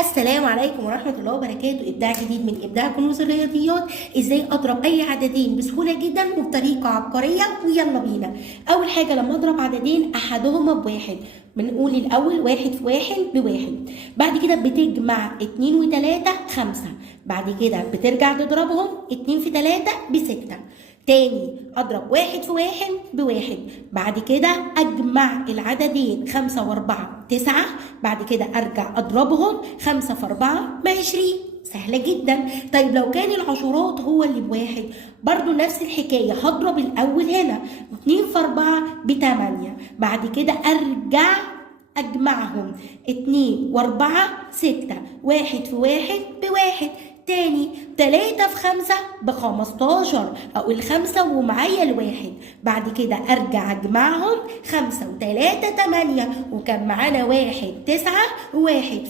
السلام عليكم ورحمة الله وبركاته. إبداع جديد من إبداع كنوز الرياضيات. إزاي أضرب أي عددين بسهولة جدا وبطريقة عبقرية. ويلا بينا. أول حاجة لما أضرب عددين أحدهما بواحد بنقول الأول واحد في واحد بواحد. بعد كده بتجمع اتنين وتلاتة خمسة. بعد كده بترجع تضربهم اتنين في تلاتة بستة. تاني أضرب واحد في واحد بواحد. بعد كده أجمع العددين خمسة وأربعة تسعة. بعد كده أرجع أضربهم خمسة في أربعة ب20. سهلة جدا. طيب لو كان العشرات هو اللي بواحد برضو نفس الحكاية، هضرب الأول هنا اتنين في أربعة بتمانية. بعد كده أرجع أجمعهم اتنين وأربعة ستة. واحد في واحد بواحد. تاني تلاتة في خمسة بخمستاشر. أقول خمسة ومعايا الواحد. بعد كده أرجع أجمعهم خمسة وتلاتة تمانية. وكان معانا واحد تسعة. واحد